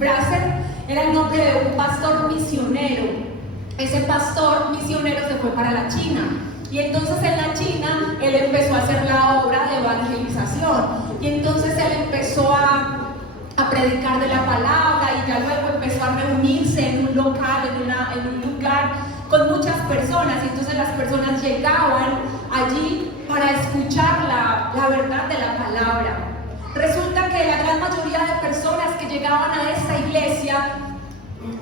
Fraser era el nombre de un pastor misionero. Ese pastor misionero se fue para la China. Y entonces en la China él empezó a hacer la obra de evangelización. Y entonces él empezó a predicar de la palabra y ya luego empezó a reunirse en un local, en un lugar con muchas personas. Y entonces las personas llegaban allí para escuchar la verdad de la palabra. Resulta que la gran mayoría de personas que llegaban a esta iglesia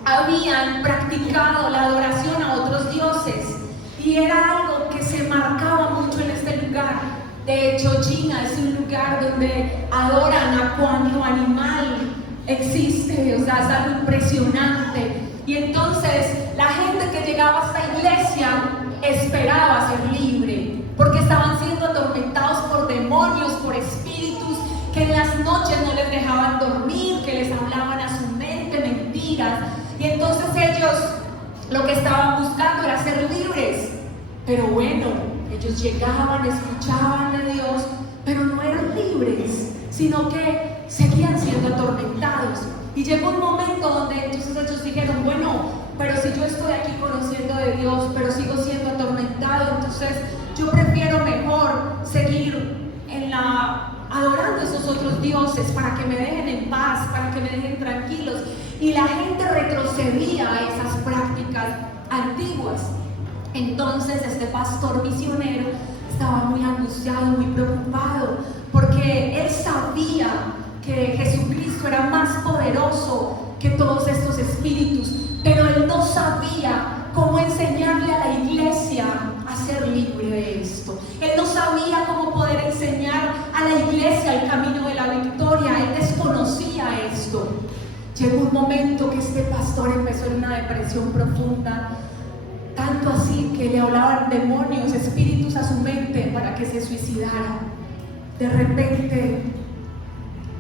habían practicado la adoración a otros dioses y era algo que se marcaba mucho en este lugar. De hecho, China es un lugar donde adoran a cuanto animal existe, o sea, es algo impresionante. Y entonces la gente que llegaba a esta iglesia esperaba ser libre, porque estaban siendo atormentados por demonios, por espíritus que en las noches no les dejaban dormir, que les hablaban a su mente mentiras. Y entonces ellos lo que estaban buscando era ser libres. Pero bueno, ellos llegaban, escuchaban de Dios, pero no eran libres, sino que seguían siendo atormentados. Y llegó un momento donde entonces ellos dijeron, bueno, pero si yo estoy aquí conociendo de Dios, pero sigo siendo atormentado, entonces yo prefiero mejor seguir adorando a esos otros dioses para que me dejen en paz, para que me dejen tranquilos. Y la gente retrocedía a esas prácticas antiguas. Entonces este pastor misionero estaba muy angustiado, muy preocupado, porque él sabía que Jesucristo era más poderoso que todos estos espíritus, pero él no sabía cómo enseñarle a la iglesia a ser libre de esto. Él no sabía cómo poder enseñar a la iglesia el camino de la victoria. Él desconocía esto. Llegó un momento que este pastor empezó en una depresión profunda, tanto así que le hablaban demonios, espíritus a su mente para que se suicidara. De repente,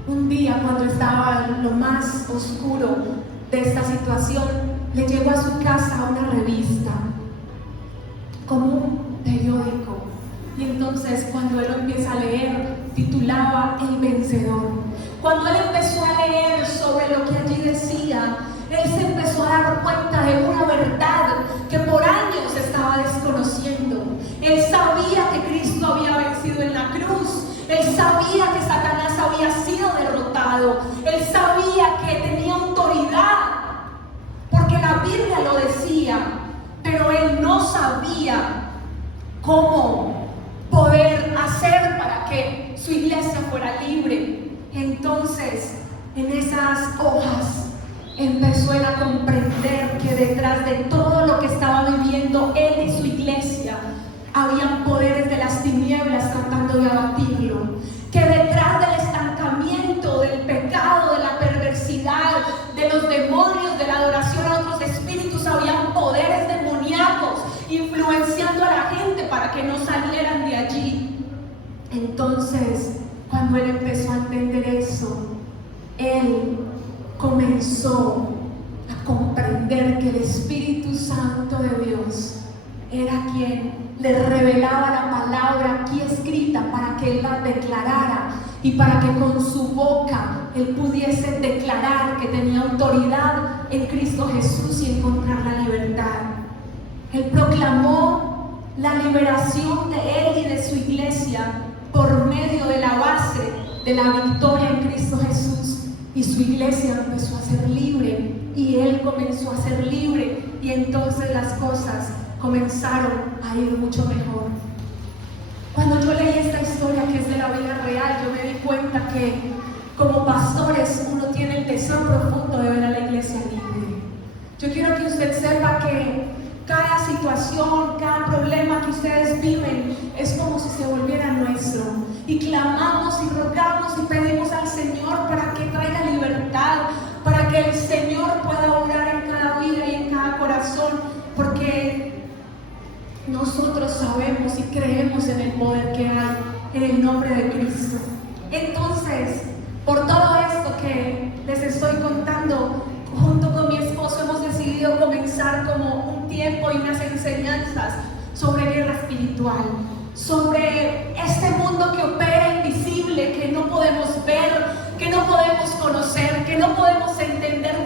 un día cuando estaba en lo más oscuro de esta situación, le llegó a su casa una revista, como un periódico. Y entonces cuando él lo empieza a leer, titulaba El Vencedor. Cuando él empezó a leer sobre lo que allí decía, él se empezó a dar cuenta de una verdad que por años estaba desconociendo. Él sabía que Cristo había vencido en la cruz. Él sabía que Satanás había sido derrotado. Él sabía que tenía autoridad, porque la Biblia lo decía, pero él no sabía cómo poder hacer para que su iglesia fuera libre. Entonces, en esas hojas, empezó él a comprender que detrás de todo lo que estaba viviendo él y su iglesia, habían poderes de las tinieblas tratando de abatirlo. Que detrás del estancamiento, del pecado, de la perversidad, de los demonios, de la adoración a otros espíritus, habían poderes demoníacos influenciando a la gente para que no salieran de allí. Entonces, cuando él empezó a entender eso, él comenzó a comprender que el Espíritu Santo de Dios era quien le revelaba la palabra aquí escrita para que él la declarara y para que con su boca él pudiese declarar que tenía autoridad en Cristo Jesús y encontrar la libertad. Él proclamó la liberación de él y de su iglesia por medio de la base de la victoria en Cristo Jesús. Y su iglesia empezó a ser libre y él comenzó a ser libre, y entonces las cosas comenzaron a ir mucho mejor. Cuando yo leí esta historia que es de la vida real, yo me di cuenta que como pastores uno tiene el deseo profundo de ver a la iglesia libre. Yo quiero que usted sepa que cada situación, cada problema que ustedes viven es como si se volviera nuestro, y clamamos y rogamos y pedimos al Señor para que traiga libertad, para que el Señor pueda obrar en cada vida y en cada corazón, porque nosotros sabemos y creemos en el poder que hay en el nombre de Cristo. Entonces, por todo esto que les estoy contando, junto con mi esposo hemos decidido comenzar como un tiempo y unas enseñanzas sobre guerra espiritual, sobre este mundo que opera invisible, que no podemos ver, que no podemos conocer, que no podemos entender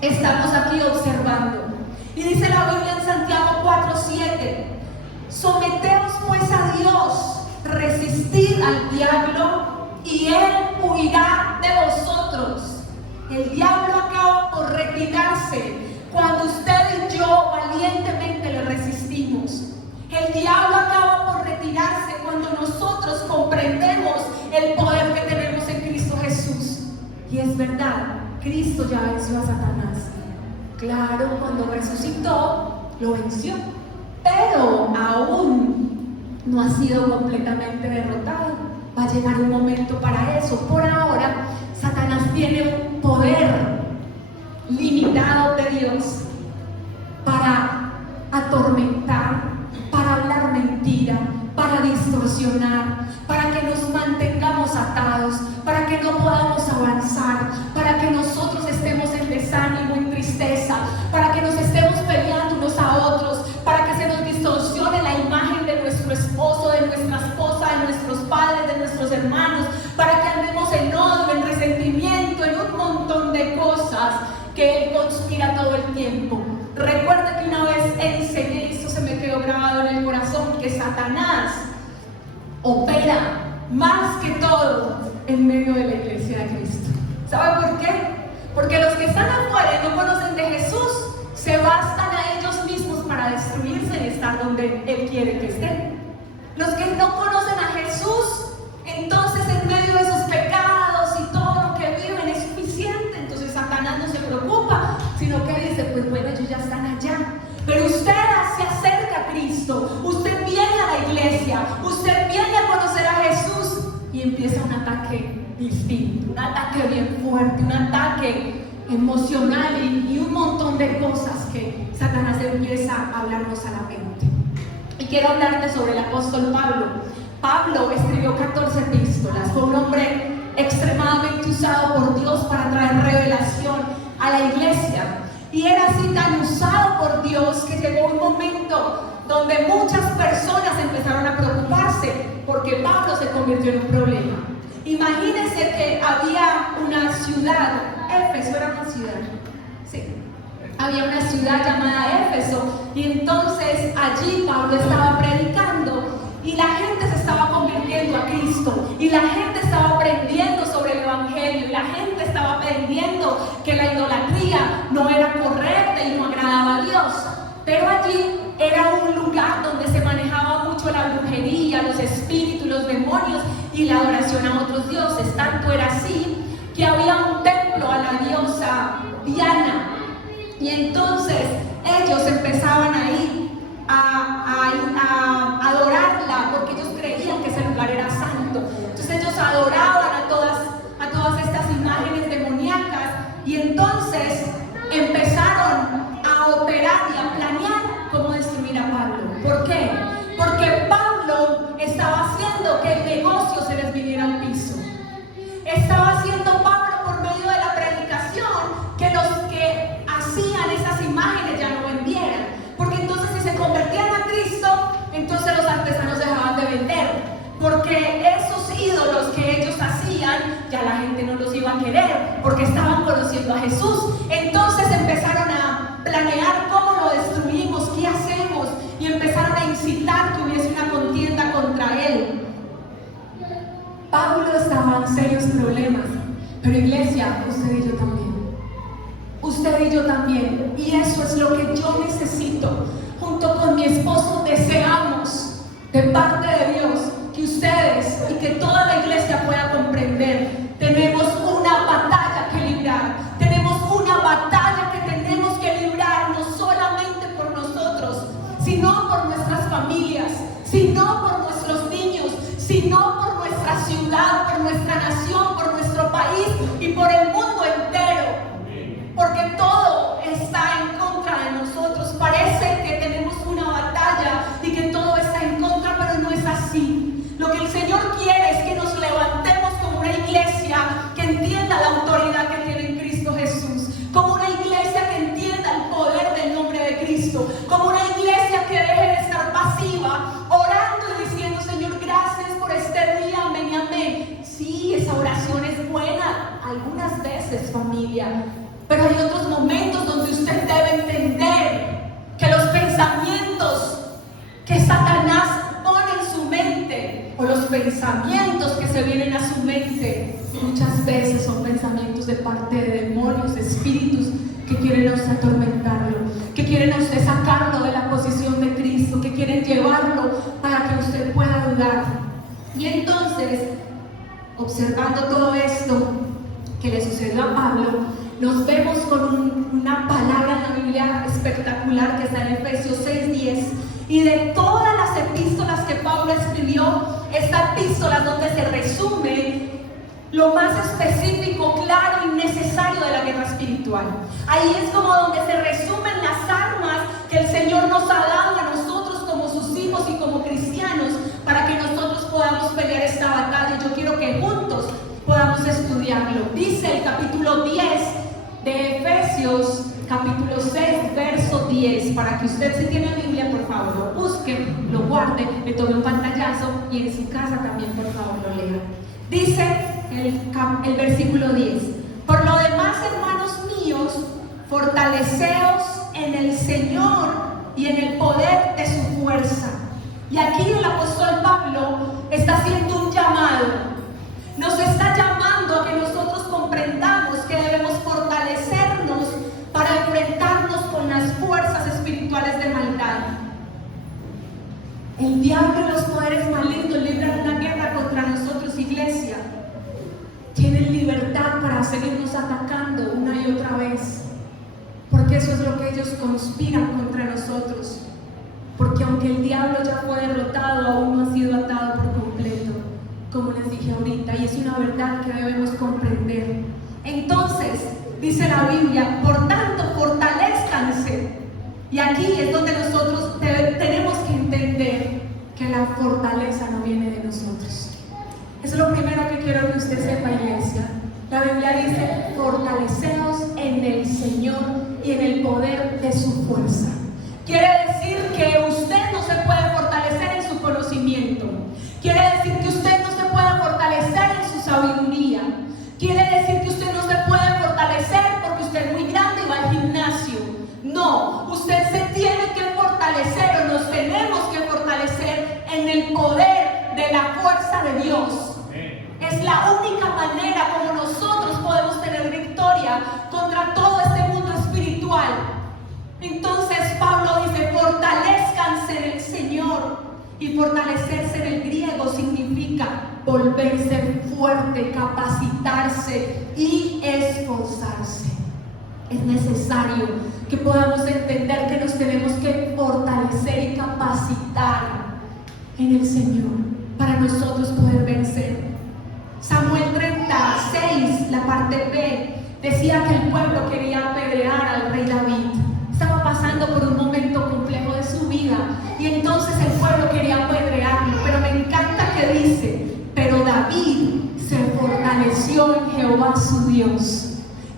estamos aquí observando. Y dice la Biblia en Santiago 4:7: someteos pues a Dios, resistid al diablo y él huirá de vosotros. El diablo acaba por retirarse cuando usted y yo valientemente le resistimos. El diablo acaba por retirarse cuando nosotros comprendemos el poder que tenemos en Cristo Jesús. Y es verdad, Cristo ya venció a Satanás. Claro, cuando resucitó, lo venció. Pero aún no ha sido completamente derrotado. Va a llegar un momento para eso. Por ahora, Satanás tiene un poder limitado de Dios para atormentar, para hablar mentira, para distorsionar, para que nos mantengamos atados, para que no podamos avanzar, para que nosotros estemos en desánimo, en tristeza, para que nos estemos peleando unos a otros, para que se nos distorsione la imagen de nuestro esposo, de nuestra esposa, de nuestros padres, de nuestros hermanos, para que andemos en odio, en resentimiento, en un montón de cosas que Él conspira todo el tiempo. Recuerda que una vez enseñé, y esto se me quedó grabado en el corazón, que Satanás opera más que todo en medio de la iglesia de Cristo. ¿Sabe por qué? Porque los que están afuera y no conocen de Jesús se bastan a ellos mismos para destruirse y estar donde Él quiere que estén. Los que no conocen a Jesús, entonces en medio de sus pecados y todo lo que viven es suficiente. Entonces Satanás no se preocupa, sino que dice: pues bueno, ellos ya están allá. Pero usted se acerca a Cristo, usted viene a la iglesia, usted viene a conocer a Jesús y empieza un ataque distinto, un ataque bien fuerte, un ataque emocional y un montón de cosas que Satanás empieza a hablarnos a la mente. Y quiero hablarte sobre el apóstol Pablo. Pablo escribió 14 epístolas, fue un hombre extremadamente usado por Dios para traer revelación a la iglesia. Y era así tan usado por Dios que llegó un momento donde muchas personas empezaron a preocuparse porque Pablo se convirtió en un problema. Imagínense que había una ciudad, Éfeso era una ciudad, sí, había una ciudad llamada Éfeso, y entonces allí Pablo estaba predicando y la gente se estaba convirtiendo a Cristo y la gente estaba aprendiendo sobre el Evangelio y la gente estaba aprendiendo que la idolatría no era correcta y no agradaba a Dios. Pero allí era un lugar donde se manejaba mucho la brujería, los espíritus, los demonios y la adoración a otros dioses. Tanto era así que había un templo a la diosa Diana, y entonces ellos empezaban ahí a adorarla porque ellos creían que ese lugar era santo. Entonces ellos adoraban a todas estas imágenes demoníacas, y entonces empezaron a operar y a planear cómo destruir a Pablo. ¿Por qué? Porque Pablo estaba haciendo que el negocio se les viniera al piso. Estaba haciendo Pablo por medio de la predicación que los que hacían esas imágenes ya no vendieran. Porque entonces si se convertían a Cristo, entonces los artesanos dejaban de vender. Porque esos ídolos que ellos hacían, ya la gente no los iba a querer, porque estaban conociendo a Jesús. Entonces empezaron a planear cómo lo destruimos, qué hacemos, y empezaron a incitar que hubiese una contienda contra él. Pablo estaba en serios problemas, pero iglesia, usted y yo también. Usted y yo también. Y eso es lo que yo necesito. Junto con mi esposo deseamos de parte de Dios que ustedes y que toda la iglesia pueda comprender. Tenemos una batalla que librar. Tenemos una batalla que tenemos que librar, no solamente por nosotros, sino por nuestras familias, sino por nuestros niños, sino por nuestra ciudad, por nuestra nación, por nuestro país y por el mundo entero. Porque todo está en contra de nosotros. Parece que tenemos una batalla y que todo está en contra, pero no es así. Lo que el Señor quiere es que nos levantemos como una iglesia que entienda la autoridad que tiene en Cristo Jesús, como una iglesia que entienda el poder del nombre de Cristo, como una iglesia que deje de estar pasiva, orando y diciendo: Señor, gracias por este día, amén y amén. Sí, esa oración es buena algunas veces, familia, pero hay otros momentos pensamientos que se vienen a su mente muchas veces son pensamientos de parte de demonios, de espíritus que quieren a usted atormentarlo, que quieren a usted sacarlo de la posición de Cristo, que quieren llevarlo para que usted pueda dudar. Y entonces, observando todo esto que le sucedió a Pablo, nos vemos con una palabra en la Biblia espectacular que está en Efesios 6:10. Y de todas las epístolas que Pablo escribió, esta epístola es donde se resume lo más específico, claro y necesario de la guerra espiritual. Ahí es como donde se resumen las armas que el Señor nos ha dado a nosotros como sus hijos y como cristianos para que nosotros podamos pelear esta batalla. Yo quiero que juntos podamos estudiarlo. Dice el capítulo 10 de Efesios, capítulo 6, verso 10, para que usted, si tiene Biblia, por favor lo busque, lo guarde, le tome un pantallazo y en su casa también, por favor, lo lea. Dice el versículo 10: por lo demás, hermanos míos, fortaleceos en el Señor y en el poder de su fuerza. Y aquí el apóstol Pablo está haciendo un llamado, nos está llamando a que nosotros comprendamos que debemos fortalecernos para enfrentarnos con las fuerzas espirituales de maldad. El diablo y los poderes malignos libran una guerra contra nosotros, iglesia. Tienen libertad para seguirnos atacando una y otra vez, porque eso es lo que ellos conspiran contra nosotros. Porque aunque el diablo ya fue derrotado, aún no ha sido atado por completo, como les dije ahorita, y es una verdad que debemos comprender. Entonces, dice la Biblia, por tanto, fortalézcanse. Y aquí es donde nosotros tenemos que entender que la fortaleza no viene de nosotros. Eso es lo primero que quiero que usted sepa, iglesia. La Biblia dice, fortaleceos en el Señor y en el poder de su fuerza. Quiere decir que usted no se puede fortalecer en su conocimiento. Quiere decir que usted no se puede fortalecer en su sabiduría. Quiere decir que usted no se puede fortalecer porque usted es muy grande y va al gimnasio. No, usted se tiene que fortalecer, o nos tenemos que fortalecer en el poder de la fuerza de Dios. Es la única manera como nosotros podemos tener victoria contra todo este mundo espiritual. Entonces Pablo dice, fortalezcanse en el Señor. Y fortalecerse en el griego significa volverse fuerte, capacitarse y esforzarse. Es necesario que podamos entender que nos tenemos que fortalecer y capacitar en el Señor para nosotros poder vencer. Samuel 36, la parte B, decía que el pueblo quería apedrear al rey David. Estaba pasando por un momento complejo de su vida y entonces el pueblo quería apedrearlo, pero me encanta que dice, pero David se fortaleció en Jehová su Dios.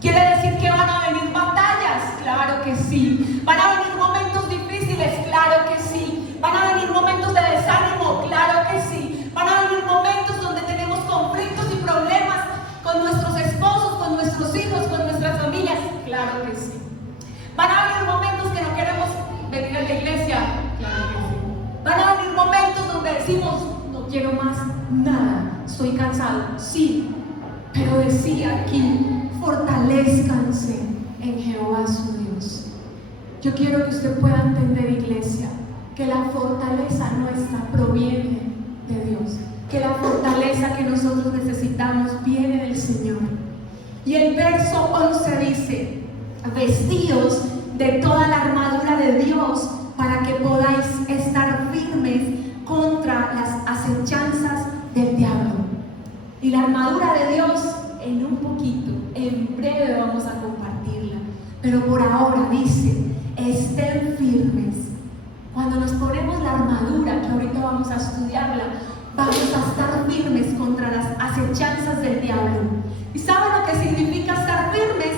Quiere decir que van a venir batallas, claro que sí. Van a venir momentos difíciles, claro que sí. Van a venir momentos de desánimo, claro que sí. Van a venir momentos donde tenemos conflictos y problemas con nuestros esposos, con nuestros hijos, con nuestras familias, claro que sí. Van a venir momentos que no queremos venir a la iglesia, claro que sí. Van a venir momentos donde decimos, no quiero más nada, estoy cansado, sí. Pero decía aquí, fortalézcanse en Jehová su Dios. Yo quiero que usted pueda entender, iglesia, que la fortaleza nuestra proviene de Dios, que la fortaleza que nosotros necesitamos viene del Señor. Y el verso 11 dice, vestíos de toda la armadura de Dios para que podáis estar firmes contra las acechanzas del diablo. Y la armadura de Dios, en un poquito, en breve vamos a compartirla, pero por ahora dice, estén firmes. Cuando nos ponemos la armadura, que ahorita vamos a estudiarla, vamos a estar firmes contra las acechanzas del diablo. ¿Y saben lo que significa estar firmes?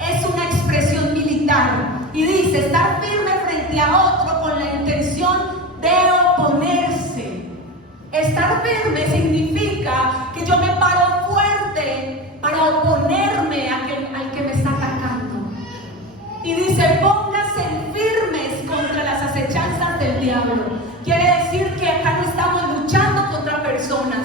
Es una expresión militar y dice, estar firme frente a otro con la intención de oponerse. Estar firme significa que yo me paro fuerte para oponerme al que me está atacando. Y dice, pónganse firmes contra las acechanzas del diablo. Quiere decir que acá no estamos luchando contra personas,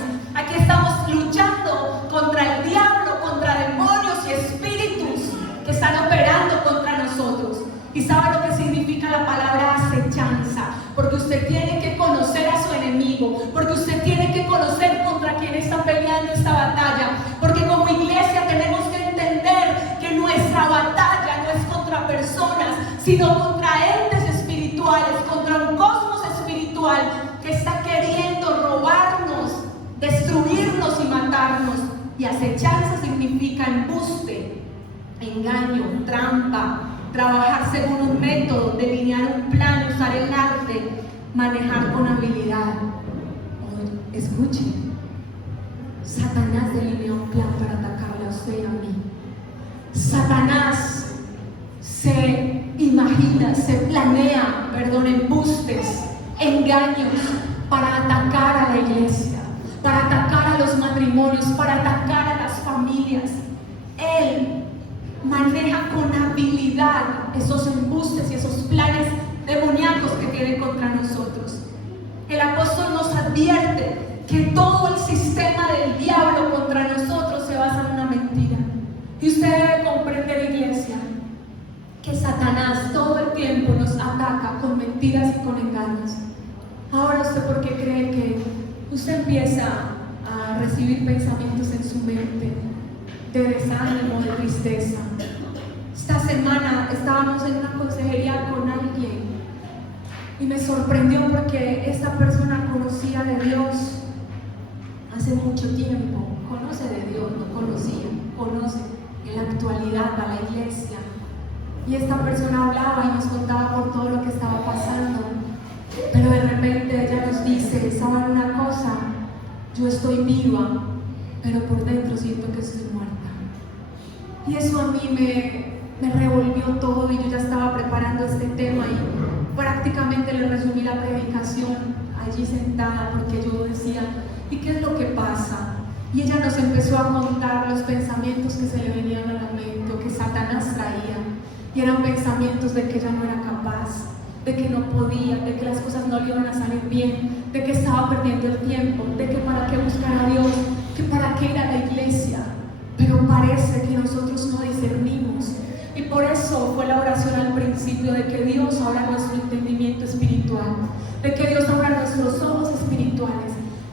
¿Y sabe lo que significa la palabra acechanza? Porque usted tiene que conocer a su enemigo, porque usted tiene que conocer contra quién está peleando esta batalla, porque como iglesia tenemos que entender que nuestra batalla no es contra personas, sino contra entes espirituales, contra un cosmos espiritual que está queriendo robarnos, destruirnos y matarnos. Y acechanza significa embuste, engaño, trampa, trabajar según un método, delinear un plan, usar el arte, manejar con habilidad. Escuchen, Satanás delineó un plan para atacarle a usted y a mí. Satanás se imagina, se planea, embustes, engaños para atacar a la iglesia, para atacar a los matrimonios, para atacar a las familias. Él maneja con habilidad esos embustes y esos planes demoníacos que tiene contra nosotros. El apóstol nos advierte que todo el sistema del diablo contra nosotros se basa en una mentira. Y usted debe comprender, iglesia, que Satanás todo el tiempo nos ataca con mentiras y con engaños. Ahora, ¿usted por qué cree que usted empieza a recibir pensamientos en su mente de desánimo, de tristeza? Esta semana estábamos en una consejería con alguien y me sorprendió porque esta persona conocía de Dios hace mucho tiempo. Conoce de Dios, no conocía, conoce. En la actualidad va a la iglesia. Y esta persona hablaba y nos contaba por todo lo que estaba pasando. Pero de repente ella nos dice, ¿saben una cosa? Yo estoy viva, pero por dentro siento que estoy muerta. Y eso a mí me revolvió todo y yo ya estaba preparando este tema y prácticamente le resumí la predicación allí sentada porque yo decía, ¿y qué es lo que pasa? Y ella nos empezó a contar los pensamientos que se le venían a la mente o que Satanás traía. Y eran pensamientos de que ella no era capaz, de que no podía, de que las cosas no le iban a salir bien, de que estaba perdiendo el tiempo, de que para qué buscar a Dios, que para qué ir a la iglesia. Pero parece que nosotros no discernimos. Y por eso fue la oración al principio, de que Dios abra nuestro entendimiento espiritual, de que Dios abra nuestros ojos espirituales.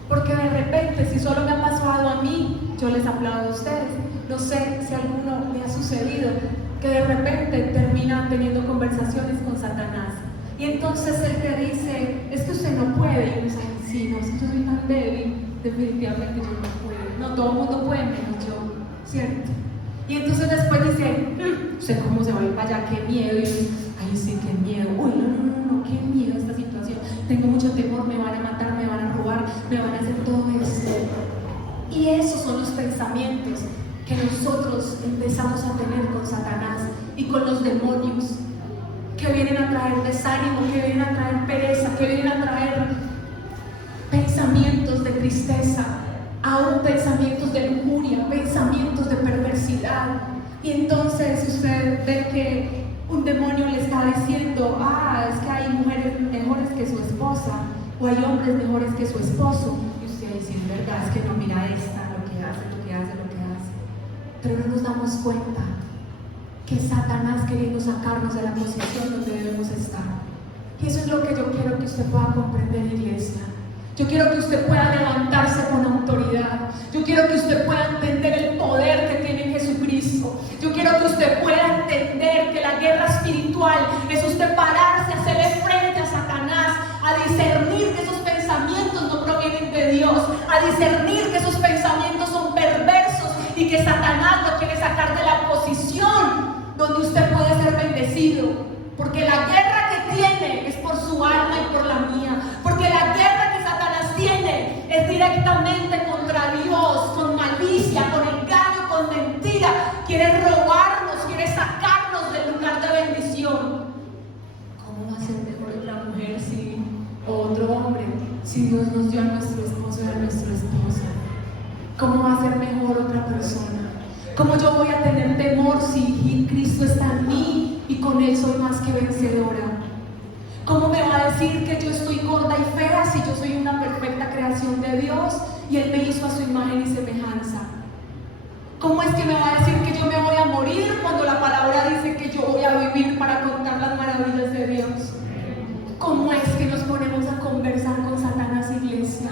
Porque de repente, si solo me ha pasado a mí, yo les aplaudo a ustedes. No sé si a alguno le ha sucedido que de repente terminan teniendo conversaciones con Satanás. Y entonces él te dice, es que usted no puede. Y uno dice, sí, no, si yo soy tan débil, definitivamente yo no puedo. No, todo el mundo puede, menos yo, ¿cierto? Y entonces después dice, ¿usted cómo se va a ir para allá? ¡Qué miedo! Y yo digo, ay, sí, qué miedo. Uy, no, qué miedo esta situación. Tengo mucho temor, me van a matar, me van a robar, me van a hacer todo esto. Y esos son los pensamientos que nosotros empezamos a tener con Satanás y con los demonios, que vienen a traer desánimo, que vienen a traer pereza, que vienen a traer pensamientos de tristeza, aún pensamientos de lujuria, pensamientos de perversidad. Y entonces usted ve que un demonio le está diciendo, es que hay mujeres mejores que su esposa, o hay hombres mejores que su esposo. Y usted dice, verdad, es que no, mira esta, lo que hace. Pero no nos damos cuenta que Satanás queriendo sacarnos de la posición donde debemos estar. Y eso es lo que yo quiero que usted pueda comprender, iglesia. Yo quiero que usted pueda levantarse con autoridad. Yo quiero que usted pueda entender el poder que tiene Jesucristo. Yo quiero que usted pueda entender que la guerra espiritual es usted pararse, hacerle frente a Satanás, a discernir que esos pensamientos no provienen de Dios, a discernir que esos pensamientos son perversos y que Satanás lo quiere sacar de la posición donde usted puede ser bendecido. Porque la guerra que tiene es por su alma y por la mía. Porque la guerra que Satanás tiene es directamente contra Dios, con malicia, con engaño, con mentira. Quiere robarnos, quiere sacarnos del lugar de bendición. ¿Cómo va a ser mejor otra mujer o otro hombre si Dios nos dio a nuestro esposo y a nuestra esposa? ¿Cómo va a ser mejor otra persona? ¿Cómo yo voy a tener temor si Cristo está en mí y con Él soy más que vencedora? ¿Cómo me va a decir que yo estoy gorda y fea si yo soy una perfecta creación de Dios y Él me hizo a su imagen y semejanza? ¿Cómo es que me va a decir que yo me voy a morir cuando la palabra dice que yo voy a vivir para contar las ¿Cómo es que nos ponemos a conversar con Satanás, iglesia?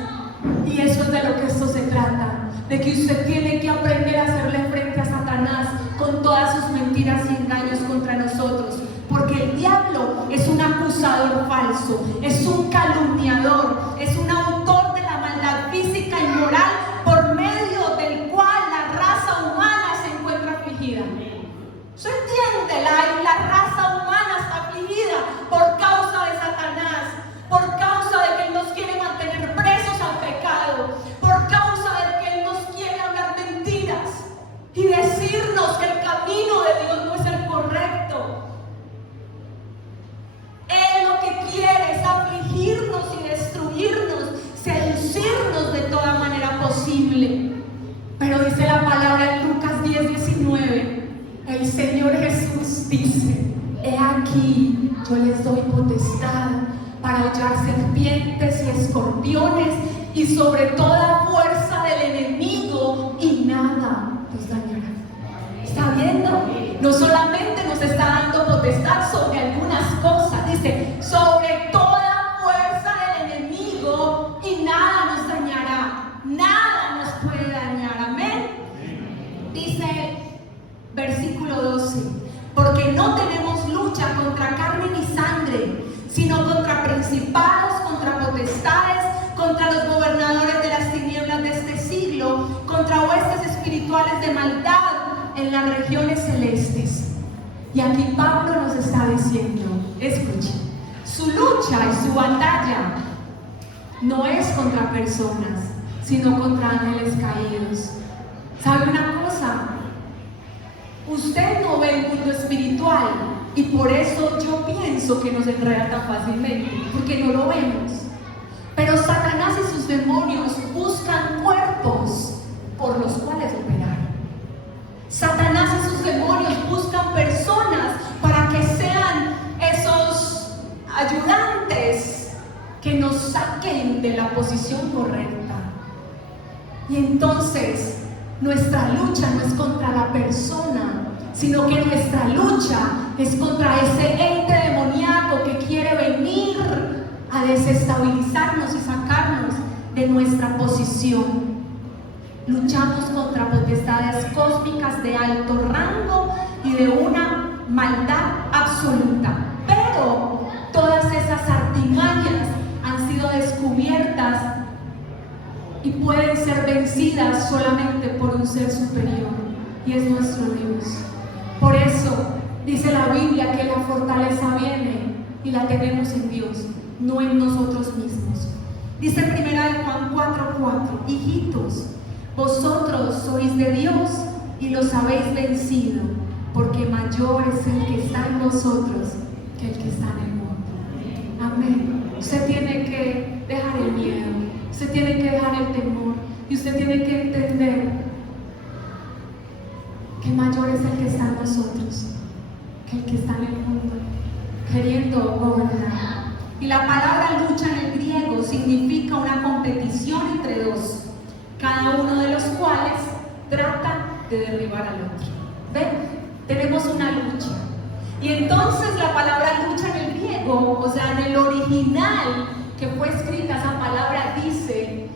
Y eso es de lo que esto se trata, de que usted tiene que aprender a hacerle frente a Satanás con todas sus mentiras y engaños contra nosotros, porque el diablo es un acusador falso, es un calumniador, es un autor de la maldad física y moral por medio del cual la raza humana se encuentra afligida. ¿Se entiende? La raza humana está afligida por causa de Satanás, por causa de que Él nos quiere mantener presos al pecado, por causa de que Él nos quiere hablar mentiras y decirnos que el camino de Dios no es el correcto. Él lo que quiere es afligirnos y destruirnos, seducirnos de toda manera posible. Pero dice la palabra en Lucas 10:19, el Señor Jesús dice: he aquí, yo les doy potestad para hollar serpientes y escorpiones y sobre toda fuerza del enemigo, y nada los dañará. ¿Está viendo? No solamente nos está dando potestad sobre algunas cosas, dice sobre toda fuerza del enemigo, y nada nos dañará, nada nos puede dañar. Amén. Dice versículo 12: porque no tenemos lucha contra carne ni sangre, sino contra principados, contra potestades, contra los gobernadores de las tinieblas de este siglo, contra huestes espirituales de maldad en las regiones celestes. Y aquí Pablo nos está diciendo, escuche, su lucha y su batalla no es contra personas, sino contra ángeles caídos. ¿Sabe una cosa? Usted no ve el mundo espiritual y por eso yo pienso que nos enreda tan fácilmente, porque no lo vemos. Pero Satanás y sus demonios buscan cuerpos por los cuales operar. Satanás y sus demonios buscan personas para que sean esos ayudantes que nos saquen de la posición correcta. Y entonces nuestra lucha no es contra la persona, sino que nuestra lucha es contra ese ente demoníaco que quiere venir a desestabilizarnos y sacarnos de nuestra posición. Luchamos contra potestades cósmicas de alto rango y de una maldad absoluta. Pero todas esas artimañas han sido descubiertas y pueden ser vencidas solamente por un ser superior, y es nuestro Dios. Por eso dice la Biblia que la fortaleza viene y la tenemos en Dios, no en nosotros mismos. Dice 1 Juan 4:4: hijitos, vosotros sois de Dios y los habéis vencido, porque mayor es el que está en vosotros que el que está en el mundo. Amén. Usted tiene que dejar el miedo, usted tiene que dejar el temor, y usted tiene que entender que mayor es el que está en nosotros que el que está en el mundo, queriendo gobernar. Y la palabra lucha en el griego significa una competición entre dos, cada uno de los cuales trata de derribar al otro. ¿Ven? Tenemos una lucha. Y entonces la palabra lucha en el griego, o sea, en el original que fue escrita, esa palabra dice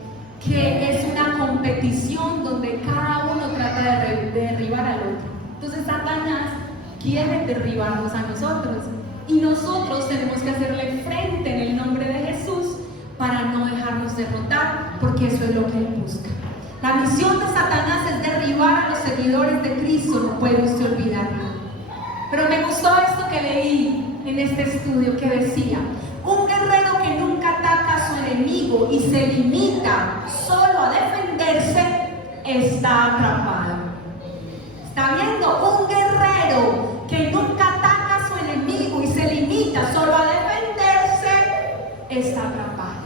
que es una competición donde cada uno trata de derribar al otro. Entonces Satanás quiere derribarnos a nosotros, y nosotros tenemos que hacerle frente en el nombre de Jesús para no dejarnos derrotar, porque eso es lo que Él busca. La misión de Satanás es derribar a los seguidores de Cristo, no puede usted olvidarlo. Pero me gustó esto que leí en este estudio que decía: un guerrero que nunca ataca a su enemigo y se limita solo a defenderse está atrapado. ¿Está viendo? Un guerrero que nunca ataca a su enemigo y se limita solo a defenderse está atrapado.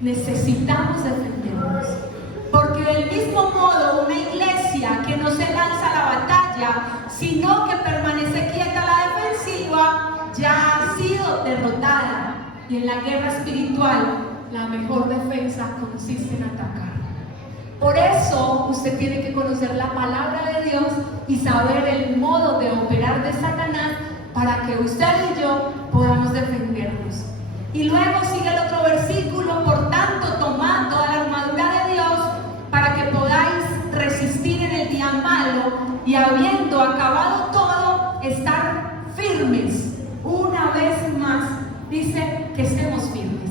Necesitamos defendernos, porque del mismo modo una iglesia que no se lanza a la batalla, sino que permanece quieta a la defensiva, ya ha sido derrotada. Y en la guerra espiritual, la mejor defensa consiste en atacar. Por eso usted tiene que conocer la palabra de Dios y saber el modo de operar de Satanás, para que usted y yo podamos defendernos. Y luego sigue el otro versículo: por tanto, tomad toda la armadura de Dios para que podáis resistir en el día malo, y habiendo acabado todo, estar firmes. Una vez más dice que estemos firmes.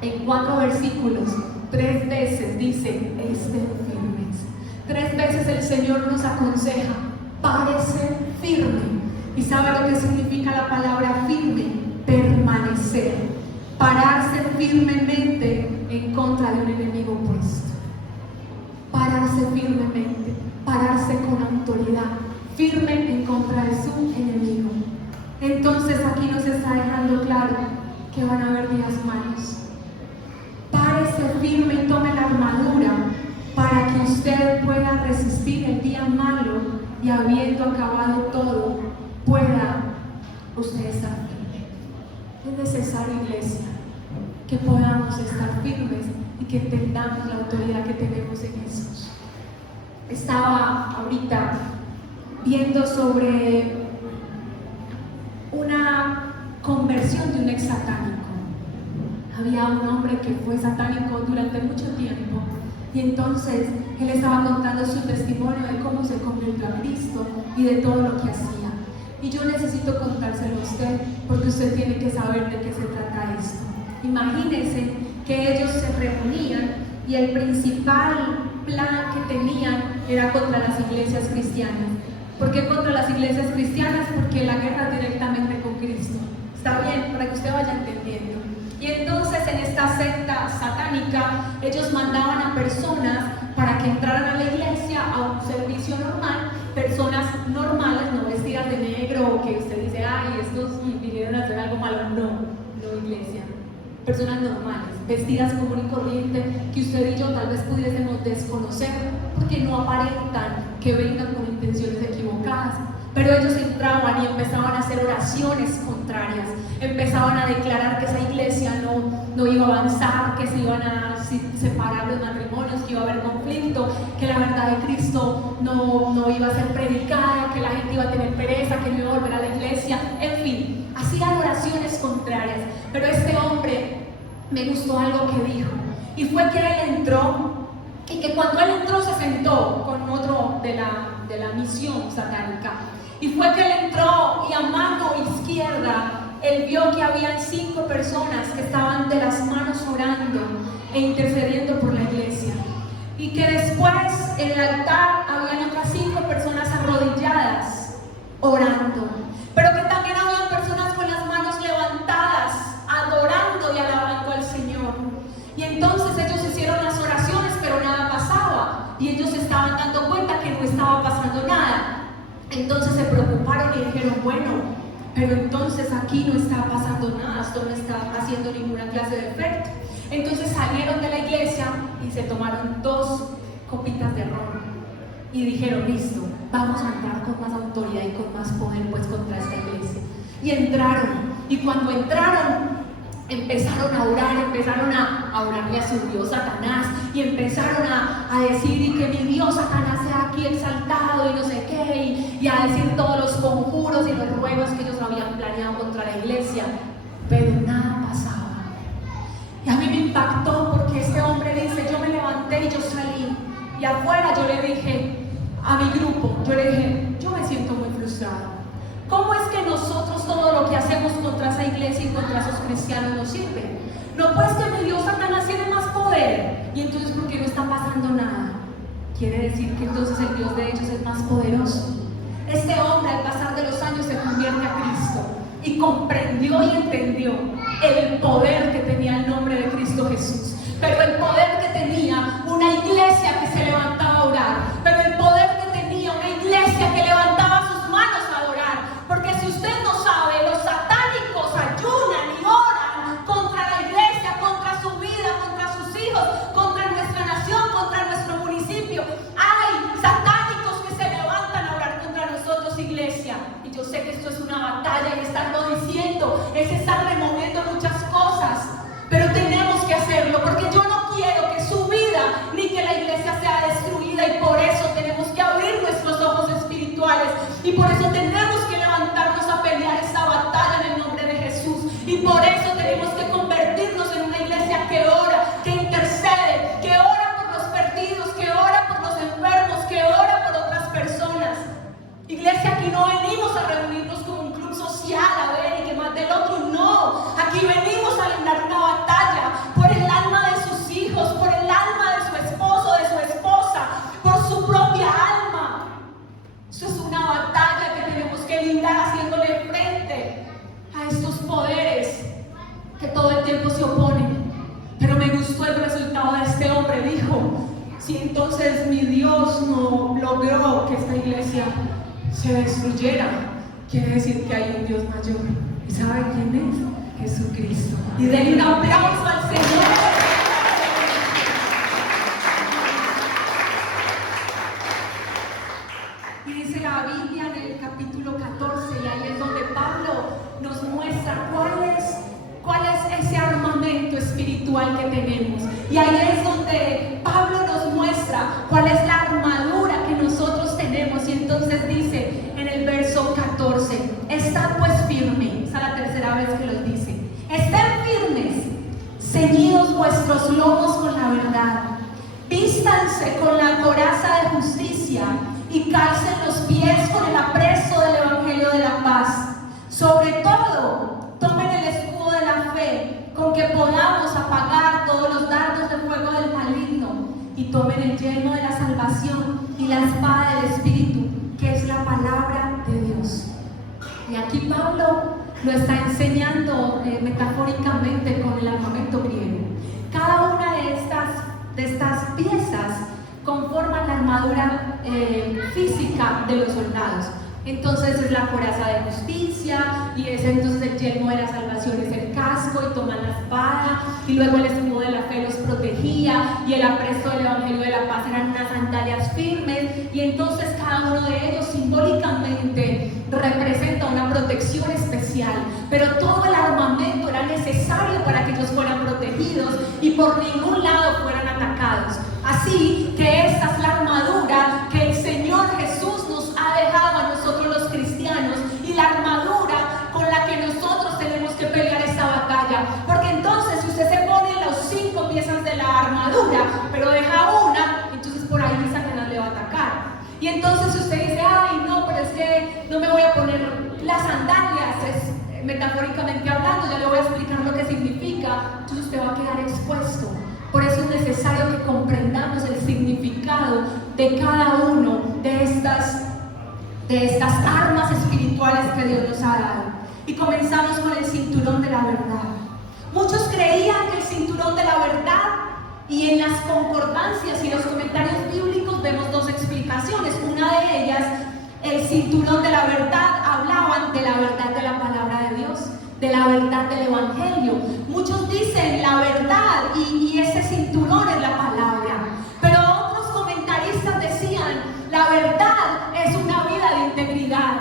En 4 versículos, 3 veces dice: estén firmes. 3 veces el Señor nos aconseja: párese firme. ¿Y sabe lo que significa la palabra firme? Permanecer, pararse firmemente en contra de un enemigo opuesto. Pararse firmemente, pararse con autoridad, firme en contra de su enemigo. Entonces aquí nos está dejando claro que van a haber días malos. Párese firme y tome la armadura para que usted pueda resistir el día malo, y habiendo acabado todo, pueda usted estar firme. Es necesario, iglesia, que podamos estar firmes y que entendamos la autoridad que tenemos en Jesús. Estaba ahorita viendo sobre una conversión de un ex satánico. Había un hombre que fue satánico durante mucho tiempo, y entonces él estaba contando su testimonio de cómo se convirtió a Cristo y de todo lo que hacía. Y yo necesito contárselo a usted, porque usted tiene que saber de qué se trata esto. Imagínense que ellos se reunían y el principal plan que tenían era contra las iglesias cristianas. ¿Por qué contra las iglesias cristianas? Porque la guerra directamente con Cristo. Está bien, para que usted vaya entendiendo. Y entonces en esta secta satánica ellos mandaban a personas para que entraran a la iglesia a un servicio normal, personas normales, no vestidas de negro, o que usted dice: ay, estos vinieron a hacer algo malo. No, iglesia. Personas normales, vestidas común y corriente, que usted y yo tal vez pudiésemos desconocer porque no aparentan que vengan con intenciones equivocadas. Pero ellos entraban y empezaban a hacer oraciones contrarias, empezaban a declarar que esa iglesia no iba a avanzar, que se iban a separar los matrimonios, que iba a haber conflicto, que la verdad de Cristo no iba a ser predicada, que la gente iba a tener pereza, que no iba a volver a la iglesia. En fin, hacían oraciones contrarias. Pero este hombre, me gustó algo que dijo, y fue que él entró, y que cuando él entró se sentó con otro de la misión satánica. Y fue que él entró y a mano izquierda él vio que habían 5 personas que estaban de las manos orando e intercediendo por la iglesia. Y que después en el altar habían otras 5 personas arrodilladas orando. Pero que también habían personas con las manos levantadas, adorando y alabando al Señor. Y entonces ellos hicieron las oraciones, pero nada pasaba. Y ellos se estaban dando cuenta que no estaba pasando nada. Entonces se preocuparon y dijeron: bueno, pero entonces aquí no está pasando nada, esto no está haciendo ninguna clase de efecto. Entonces salieron de la iglesia y se tomaron 2 copitas de ron y dijeron: listo, vamos a entrar con más autoridad y con más poder pues contra esta iglesia. Y entraron, y cuando entraron empezaron a orar, empezaron a orarle a su Dios Satanás, y empezaron a decir: y que mi Dios Satanás sea aquí exaltado y no sé qué, y a decir todos los conjuros y los ruegos que ellos habían planeado contra la iglesia. Pero nada pasaba. Y a mí me impactó porque este hombre dice: yo me levanté y yo salí, y afuera yo le dije a mi grupo, yo le dije: yo me siento muy frustrado. ¿Cómo es que nosotros todo lo que hacemos contra esa iglesia y contra esos cristianos nos sirve? No, pues que mi Dios Satanás tiene más poder. Y entonces, ¿por qué no está pasando nada? Quiere decir que entonces el Dios de ellos es más poderoso. Este hombre, al pasar de los años, se convierte a Cristo y comprendió y entendió el poder que tenía el nombre de Cristo Jesús. Pero el poder que tenía una iglesia que se levantaba a orar. Pero el poder que tenía una iglesia que levantaba sus manos a adorar. Porque si usted no sabe, los satánicos ayunan y oran contra la iglesia, contra su vida, contra sus hijos, contra nuestra nación, contra nuestro municipio. Hay satánicos que se levantan a orar contra nosotros, iglesia. Y yo sé que esto es una batalla y estarlo diciendo, es estar removiendo muchas cosas. Pero tenemos que hacerlo, porque yo no quiero que su vida ni que la iglesia sea destruida, y por eso tenemos que abrir nuestros ojos espirituales, y por eso tenemos que levantarnos a pelear esta batalla en el nombre de Jesús, y por eso tenemos que se destruyera, quiere decir que hay un Dios mayor. ¿Y sabe quién es? Jesucristo. Y denle un aplauso al Señor. Y dice la Biblia en el capítulo 14, y ahí es donde Pablo nos muestra cuál es ese armamento espiritual que tenemos. Y ahí es donde Pablo nos muestra cuál es la armadura que nosotros tenemos. Y entonces dice en el verso 14: estad pues firmes. Esa es la tercera vez que los dice. Estén firmes, ceñidos vuestros lomos con la verdad, vístanse con la coraza de justicia y calcen los pies con el apresto del evangelio de la paz. Sobre todo, tomen el escudo de la fe, con que podamos apagar todos los dardos de fuego del maligno, y tomen el yelmo de la salvación y la espada del Espíritu, que es la palabra de Dios. Y aquí Pablo lo está enseñando metafóricamente con el armamento griego. Cada una de estas piezas conforman la armadura física de los soldados. Entonces es la coraza de justicia, y es entonces el yelmo de la salvación, es el casco, y toman la espada, y luego el escudo de la fe los protegía, y el apresto del evangelio de la paz eran unas sandalias firmes. Y entonces cada uno de ellos simbólicamente representa una protección especial, pero todo el armamento era necesario para que ellos fueran protegidos y por ningún lado fueran atacados. Así que esta es la armadura que el Señor Jesús nos ha dejado a nosotros los cristianos, y la armadura con la que nosotros tenemos que pelear esta batalla. Porque entonces si usted se pone las 5 piezas de la armadura pero deja una, entonces por ahí Satanás le va a atacar. Y entonces si usted dice: ay no, pero es que no me voy a poner las sandalias, es metafóricamente hablando, ya le voy a explicar lo que significa, entonces usted va a quedar expuesto. Por eso es necesario que comprendamos el significado de cada uno de estas armas espirituales que Dios nos ha dado. Y comenzamos con el cinturón de la verdad. Muchos creían que el cinturón de la verdad, y en las concordancias y los comentarios bíblicos vemos 2 explicaciones. Una de ellas, el cinturón de la verdad, hablaban de la verdad de la palabra de Dios, de la verdad del evangelio. Muchos dicen la verdad y ese cinturón es la palabra, pero otros comentaristas decían la verdad es una vida de integridad.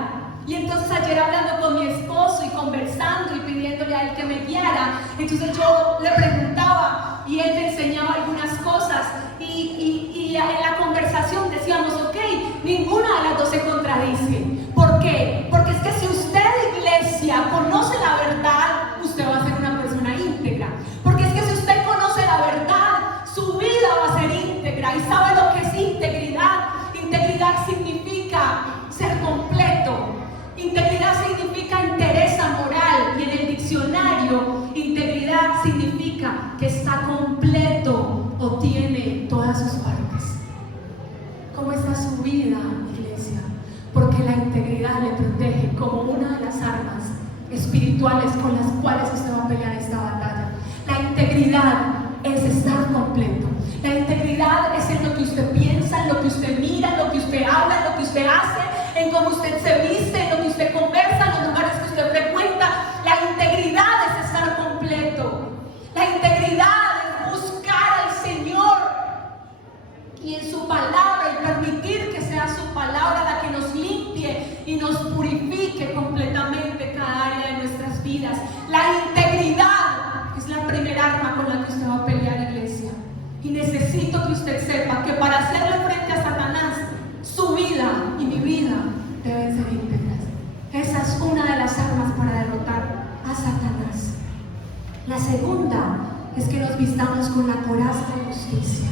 Y entonces ayer hablando con mi esposo y conversando y pidiéndole a él que me guiara, entonces yo le preguntaba y él me enseñaba algunas cosas, y en la conversación decíamos: ok, ninguna de las dos se contradice. ¿Por qué? Porque es que si usted, iglesia, conoce la verdad, usted va a ser una persona íntegra. Porque es que si usted conoce la verdad, su vida va a ser íntegra. ¿Y sabe lo que es integridad? Integridad significa ser completo. Integridad significa entereza moral, y en el diccionario integridad significa que está completo o tiene todas sus partes. ¿Cómo está su vida, iglesia? Porque la integridad le protege como una de las armas espirituales con las cuales usted va a pelear esta batalla. La integridad es estar completo. La integridad es en lo que usted piensa, en lo que usted mira, en lo que usted habla, en lo que usted hace, en cómo usted se viste, en lo que usted conversa, en los lugares que usted frecuenta. La integridad es estar completo. La integridad es buscar al Señor y en su palabra, y permitir que sea su palabra la que nos limpie y nos purifique completamente cada área de nuestras vidas. La integridad es la primera arma con la que usted va a pelear, iglesia. Y necesito que usted sepa que para hacerle frente a Satanás, su vida y mi vida deben ser íntegras. Esa es una de las armas para derrotar a Satanás. La segunda es que nos vistamos con la coraza de justicia.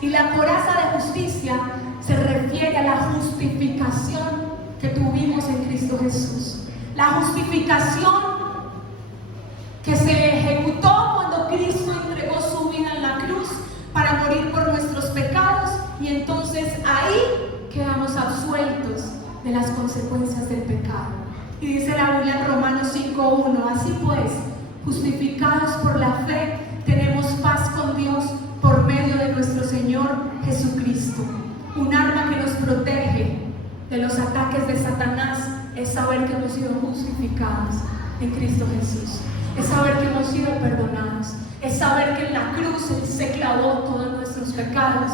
Y la coraza de justicia se refiere a la justificación que tuvimos en Cristo Jesús. La justificación que se ejecutó cuando Cristo entregó su vida en la cruz para morir por nuestros pecados, y entonces ahí quedamos absueltos de las consecuencias del pecado. Y dice la Biblia en Romanos 5:1: así pues, justificados por la fe, tenemos paz con Dios por medio de nuestro Señor Jesucristo. Un arma que nos protege de los ataques de Satanás es saber que hemos sido justificados en Cristo Jesús. Es saber que hemos sido perdonados. Es saber que en la cruz Él se clavó todos nuestros pecados.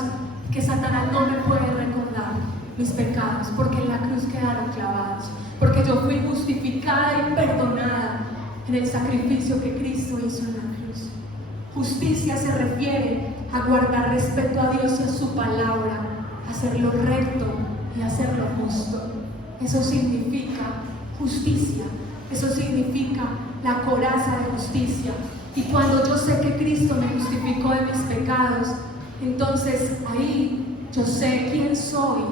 Que Satanás no me puede recordar mis pecados, porque en la cruz quedaron clavados. Porque yo fui justificada y perdonada en el sacrificio que Cristo hizo en la cruz. Justicia se refiere a guardar respeto a Dios y a su palabra, hacer lo recto y hacer lo justo. Eso significa justicia. Eso significa la coraza de justicia. Y cuando yo sé que Cristo me justificó de mis pecados, entonces ahí yo sé quién soy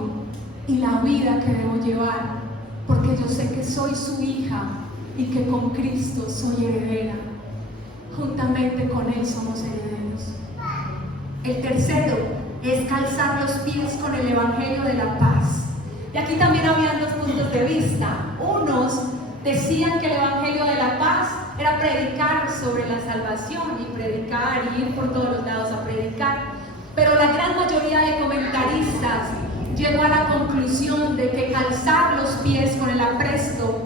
y la vida que debo llevar, porque yo sé que soy su hija y que con Cristo soy heredera. Juntamente con Él somos herederos. El tercero es calzar los pies con el Evangelio de la paz. Y aquí también habían dos puntos de vista. Unos decían que el Evangelio de la paz era predicar sobre la salvación y predicar y ir por todos los lados a predicar. Pero la gran mayoría de comentaristas llegó a la conclusión de que calzar los pies con el apresto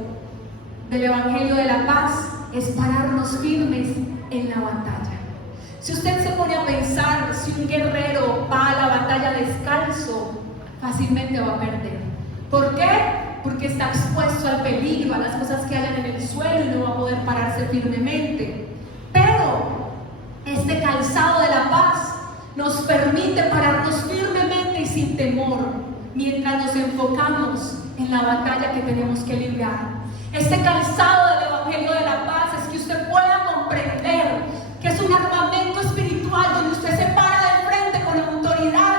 del Evangelio de la paz es pararnos firmes en la batalla. Si usted se pone a pensar, si un guerrero va a la batalla descalzo, fácilmente va a perder. ¿Por qué? Porque está expuesto al peligro, a las cosas que hayan en el suelo y no va a poder pararse firmemente. Pero este calzado de la paz nos permite pararnos firmemente y sin temor, mientras nos enfocamos en la batalla que tenemos que librar. Este calzado del Evangelio de la paz es que usted pueda comprender que es un armamento espiritual donde usted se para de frente con autoridad,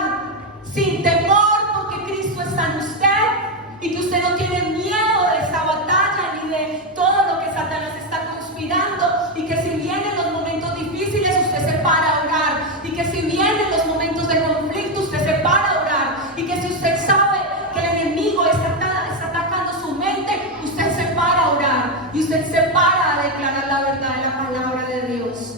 sin temor, porque Cristo está en usted y que usted no tiene miedo de esta batalla ni de todo lo que Satanás está conspirando, y que si vienen los momentos difíciles usted se para a orar, y que si vienen los momentos de conflicto usted se para a orar, y que si usted sabe que el enemigo está atacando su mente, usted se para a orar y usted se para a declarar la verdad de la palabra de Dios.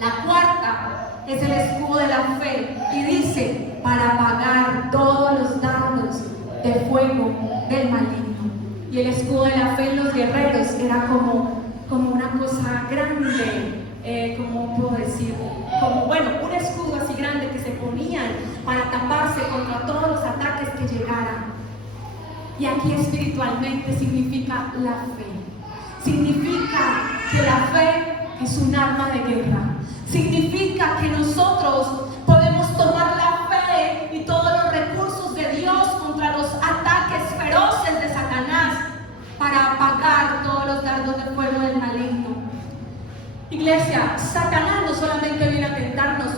La cuarta es el escudo de la fe y dice: para apagar todos los dardos de fuego del maligno. Y el escudo de la fe en los guerreros era como una cosa grande, como puedo decir, como un escudo así grande que se ponían para taparse contra todos los ataques que llegaran. Y aquí espiritualmente significa la fe. Significa que la fe es un arma de guerra. Significa que nosotros podemos tomar la fe y todos los recursos de Dios contra los ataques feroces de Satanás para apagar todos los dardos de fuego del maligno. Iglesia, Satanás no solamente viene a tentarnos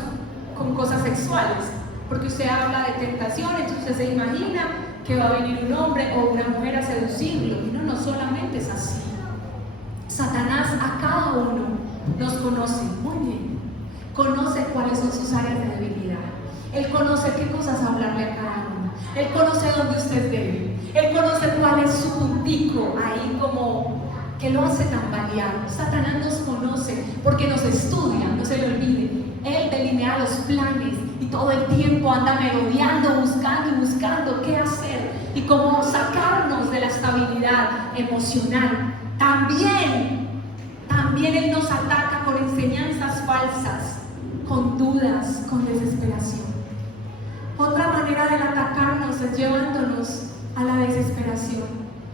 con cosas sexuales, porque usted habla de tentaciones, usted se imagina que va a venir un hombre o una mujer a seducirlo, y no solamente es así. Satanás a cada uno nos conoce muy bien, conoce cuáles son sus áreas de debilidad, Él conoce qué cosas hablarle a cada uno, Él conoce dónde usted es débil, Él conoce cuál es su puntico ahí como que lo hace tambalear. Satanás nos conoce porque nos estudia, no se le olvide. Él delinea los planes y todo el tiempo anda merodeando, buscando qué hacer y cómo sacarnos de la estabilidad emocional. También Él nos ataca con enseñanzas falsas, con dudas, con desesperación. Otra manera de atacarnos es llevándonos a la desesperación,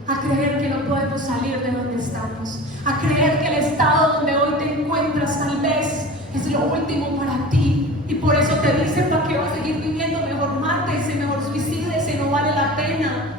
a creer que no podemos salir de donde estamos, a creer que el estado donde hoy te encuentras tal vez es lo último para ti, y por eso te dicen: ¿para qué vas a seguir viviendo? Mejor mátese, mejor suicídese, no vale la pena.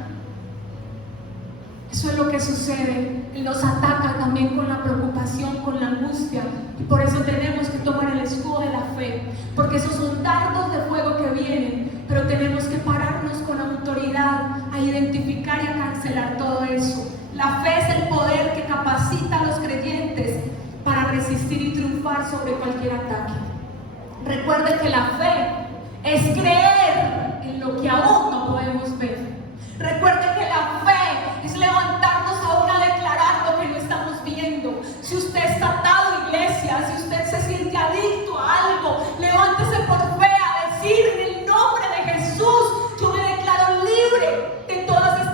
Eso es lo que sucede. Él nos ataca también con la preocupación, con la angustia, y por eso tenemos que tomar el escudo de la fe, porque esos son dardos de fuego que vienen, pero tenemos que pararnos con autoridad a identificar y a cancelar todo eso. La fe es el poder que capacita a los creyentes para resistir y triunfar sobre cualquier ataque. Recuerde que la fe es creer en lo que aún no podemos ver. Recuerde que la fe es levantarnos aún a declarar lo que no estamos viendo. Si usted está atado, iglesia, si usted se siente adicto a algo, levántese por fe a decir: en el nombre de Jesús, yo me declaro libre de todas estas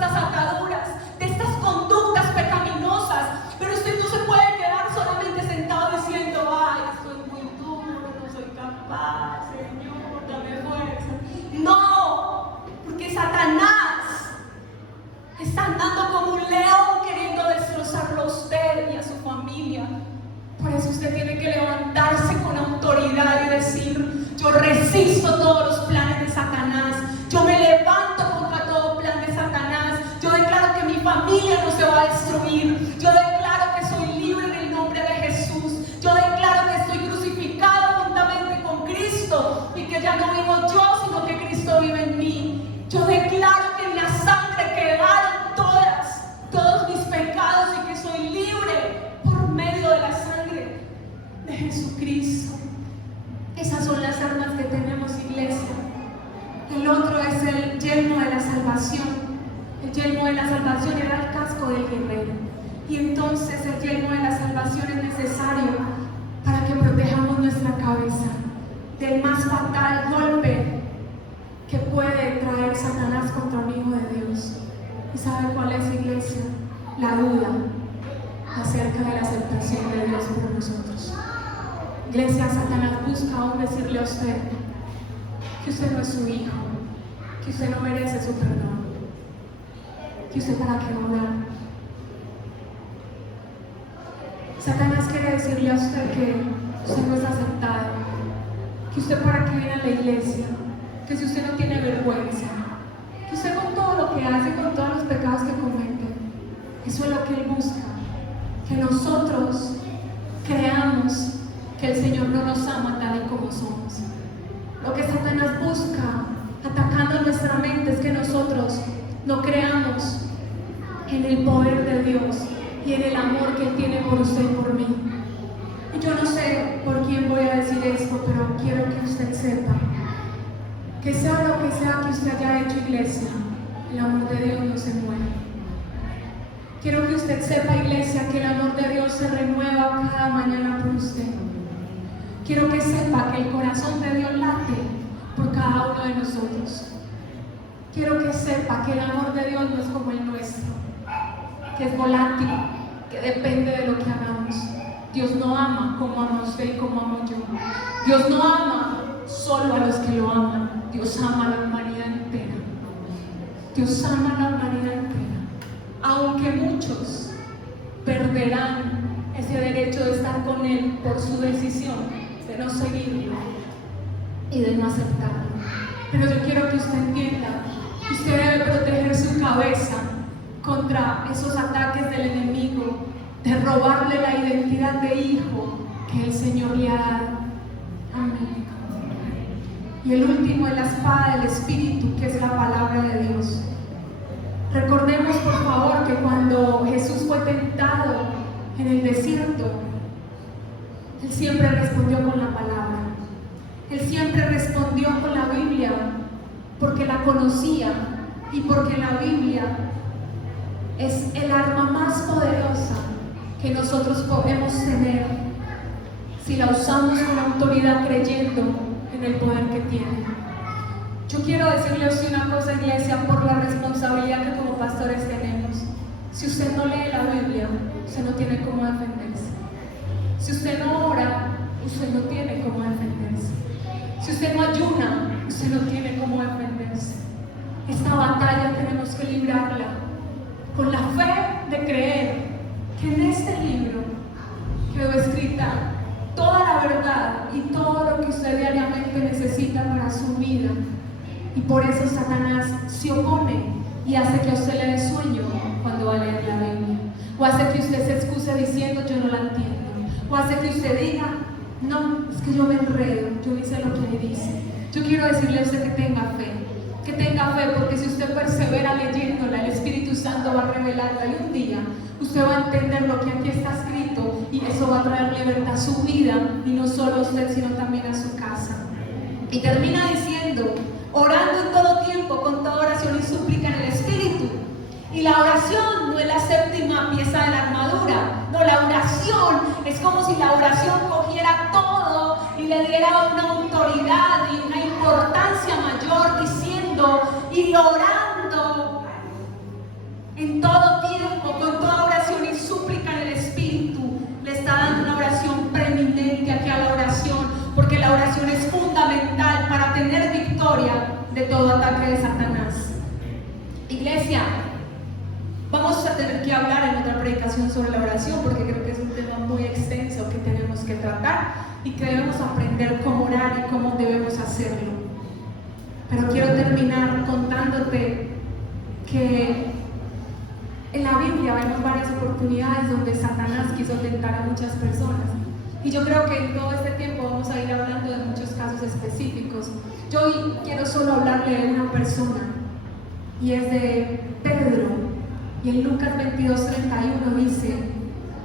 El yelmo de la salvación era el casco del guerrero. Y entonces el yelmo de la salvación es necesario para que protejamos nuestra cabeza del más fatal golpe que puede traer Satanás contra un hijo de Dios. ¿Y sabe cuál es, iglesia? La duda acerca de la aceptación de Dios por nosotros. Iglesia, Satanás busca aún decirle a usted que usted no es su hijo, que usted no merece su perdón, que usted para qué orar. Satanás quiere decirle a usted que usted no es aceptado, que usted para qué viene a la iglesia, que si usted no tiene vergüenza, que usted con todo lo que hace, con todos los pecados que comete, eso es lo que él busca, que nosotros creamos que el Señor no nos ama tal y como somos. Lo que Satanás busca atacando nuestra mente es que nosotros no creamos en el poder de Dios y en el amor que Él tiene por usted y por mí. Y yo no sé por quién voy a decir esto, pero quiero que usted sepa que sea lo que sea que usted haya hecho, iglesia, el amor de Dios no se muere. Quiero que usted sepa, iglesia, que el amor de Dios se renueva cada mañana por usted. Quiero que sepa que el corazón de Dios late por cada uno de nosotros. Quiero que sepa que el amor de Dios no es como el nuestro, que es volátil, que depende de lo que hagamos. Dios no ama como ama usted y como amo yo. Dios no ama solo a los que lo aman. Dios ama a la humanidad entera. Dios ama a la humanidad entera. Aunque muchos perderán ese derecho de estar con Él por su decisión de no seguirlo y de no aceptarlo. Pero yo quiero que usted entienda que usted debe proteger su cabeza contra esos ataques del enemigo, de robarle la identidad de hijo que el Señor le ha dado. Amén. Y el último es la espada del Espíritu, que es la palabra de Dios. Recordemos, por favor, que cuando Jesús fue tentado en el desierto, Él siempre respondió con la palabra. Él siempre respondió con la Biblia, porque la conocía y porque la Biblia es el arma más poderosa que nosotros podemos tener si la usamos con autoridad, creyendo en el poder que tiene. Yo quiero decirle a usted una cosa, iglesia, por la responsabilidad que como pastores tenemos. Si usted no lee la Biblia, usted no tiene cómo defenderse. Si usted no ora, usted no tiene cómo defenderse. Si usted no ayuna, usted no tiene cómo defenderse. Esta batalla tenemos que librarla con la fe de creer que en este libro quedó escrita toda la verdad y todo lo que usted diariamente necesita para su vida. Y por eso Satanás se opone y hace que a usted le dé sueño cuando va a leer la Biblia, o hace que usted se excuse diciendo yo no la entiendo, o hace que usted diga no, es que yo me enredo, yo ni sé lo que me dice. Yo quiero decirle a usted que tenga fe, porque si usted persevera leyéndola, el Espíritu Santo va a revelarla y un día usted va a entender lo que aquí está escrito y eso va a traer libertad a su vida, y no solo a usted sino también a su casa. Y termina diciendo: orando en todo tiempo con toda oración y súplica en el Espíritu. Y la oración no es la séptima pieza de la armadura, no, la oración es como si la oración cogiera todo y le diera una autoridad y una importancia mayor, diciendo y orando en todo tiempo con toda oración y súplica en el Espíritu. Le está dando una oración preeminente aquí a la oración, porque la oración es fundamental para tener victoria de todo ataque de Satanás. Iglesia, vamos a tener que hablar en otra predicación sobre la oración, porque creo que es un tema muy extenso que tenemos que tratar y que debemos aprender cómo orar y cómo debemos hacerlo. Pero quiero terminar contándote que en la Biblia vemos varias oportunidades donde Satanás quiso tentar a muchas personas. Y yo creo que en todo este tiempo vamos a ir hablando de muchos casos específicos. Yo hoy quiero solo hablarle de una persona, y es de Pedro. Y en Lucas 22:31 dice: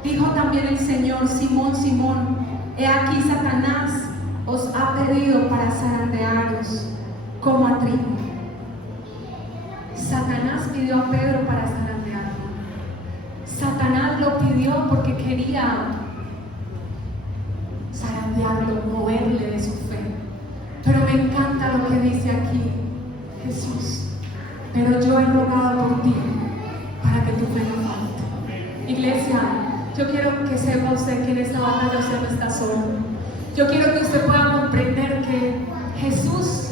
dijo también el Señor: Simón, Simón, he aquí Satanás os ha pedido para zarandearos como a trigo. Satanás pidió a Pedro para zarandearlo. Satanás lo pidió porque quería zarandearlo, moverle de su fe. Pero me encanta lo que dice aquí Jesús. Pero yo he rogado por ti para que tu fe no falte. Iglesia, yo quiero que sepa usted que en esta batalla usted no está solo. Yo quiero que usted pueda comprender que Jesús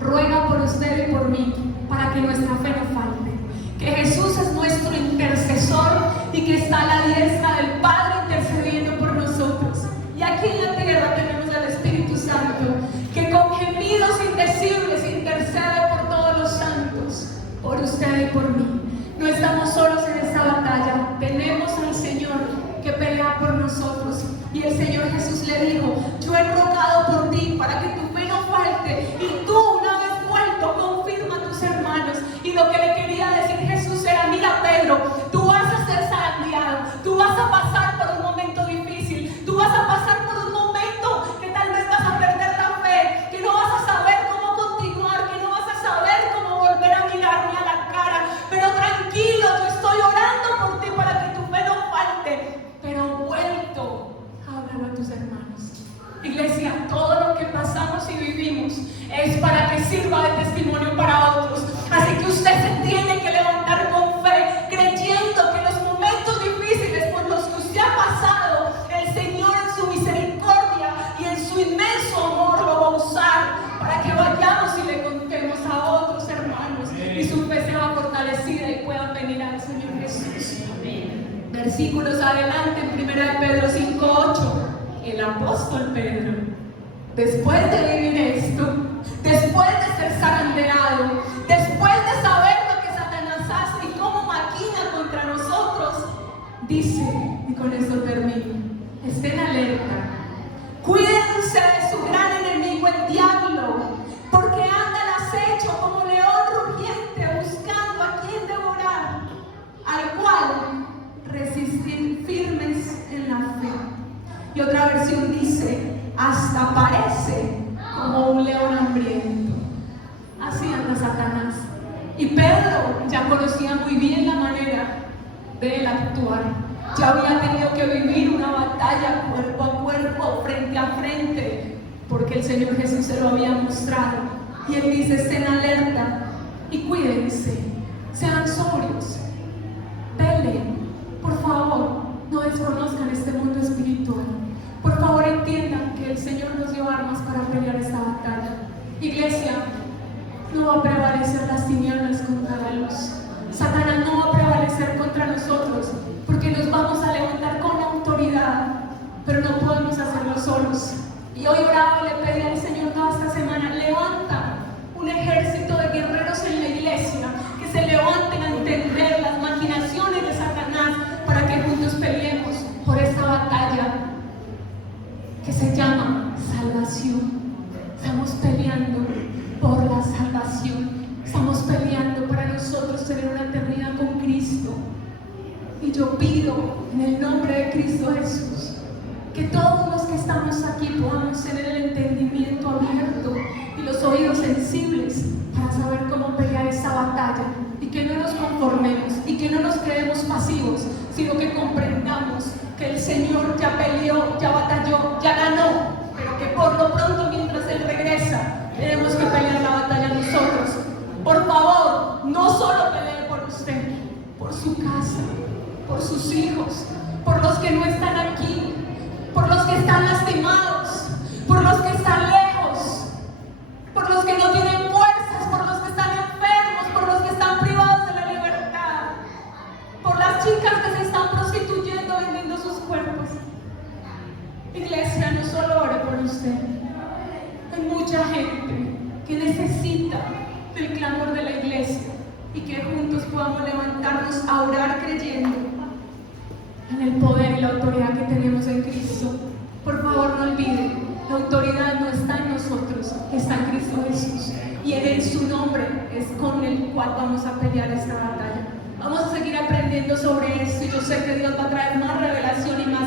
ruega por usted y por mí para que nuestra fe no falte. Que Jesús es nuestro intercesor y que está a la diestra del Padre intercediendo por nosotros. Y aquí en la tierra tenemos al Espíritu Santo que con gemidos indecibles intercede por todos los santos, por usted y por mí. No estamos solos en esta batalla, tenemos al Señor que pelea por nosotros. Y el Señor Jesús le dijo: yo he rogado por ti para que tu fe no falte, y tú, una vez vuelto, confirma a tus hermanos. Y lo que le quería decir Jesús era: mira, Pedro, tú vas a ser zarandeado, tú vas a pasar por un momento difícil, tú vas a pasar por un momento que tal vez vas a perder la fe, que no vas a saber cómo continuar, que no vas a saber cómo volver a mirarme a la cara, pero tranquilo, yo estoy orando por ti para que tu fe no falte. Pero vuelto, háblalo a tus hermanos. Iglesia, todo lo que pasamos y vivimos es para que sirva de testimonio para otros. Así que usted se tiene que levantar con fe, creyendo que en los momentos difíciles por los que usted ha pasado, el Señor en su misericordia y en su inmenso amor lo va a usar para que vayamos y le contemos a otros hermanos y su fe sea fortalecida y puedan venir al Señor Jesús. Versículos adelante, en 1 Pedro 5:8, el apóstol Pedro, después de vivir esto, después de ser zarandeado, después de saber lo que Satanás hace y cómo maquina contra nosotros, dice, y con esto termino: estén alerta, cuídense de su gran enemigo el diablo, porque anda al acecho como león rugiente buscando a quien devorar, al cual resistir firmes en la fe. Y otra versión dice: hasta parece como un león hambriento. Así anda Satanás. Y Pedro ya conocía muy bien la manera de él actuar. Ya había tenido que vivir una batalla cuerpo a cuerpo, frente a frente, porque el Señor Jesús se lo había mostrado. Y él dice: estén alerta y cuídense, sean sobrios, peleen. Por favor, no desconozcan este mundo espiritual. Por favor, entiendan que el Señor nos dio armas para pelear esta batalla. Iglesia, no va a prevalecer las tinieblas contra la luz. Satanás no va a prevalecer contra nosotros, porque nos vamos a levantar con autoridad, pero no podemos hacerlo solos. Y hoy oraba y le pedí al Señor toda esta semana: levanta un ejército de guerreros en la iglesia, que se levanten a entender las maquinaciones de Satanás, para que juntos peleemos por esta batalla que se llama salvación. Estamos peleando por la salvación, estamos peleando para nosotros tener una eternidad con Cristo. Y yo pido en el nombre de Cristo Jesús que todos los que estamos aquí podamos tener el entendimiento abierto y los oídos sensibles para saber cómo pelear esta batalla, y que no nos conformemos y que no nos quedemos pasivos, sino que comprendamos que el Señor ya peleó, ya batalló, ya ganó, pero que por lo pronto, mientras Él regresa, tenemos que pelear la batalla nosotros. Por favor, no solo pelee por usted, por su casa, por sus hijos, por los que no están aquí, por los que están lastimados, por los que están lejos, por los que no tienen fuerzas, por los que están enfermos, por los que están privados de la libertad, por las chicas que se están prostituyendo, vendiendo sus cuerpos. Iglesia, no solo ore por usted. Hay mucha gente que necesita del clamor de la iglesia, y que juntos podamos levantarnos a orar creyendo en el poder y la autoridad que tenemos en Cristo. Por favor, no olviden, la autoridad no está en nosotros, está en Cristo Jesús, y en su nombre es con el cual vamos a pelear esta batalla. Vamos a seguir aprendiendo sobre esto, y yo sé que Dios va a traer más revelación y más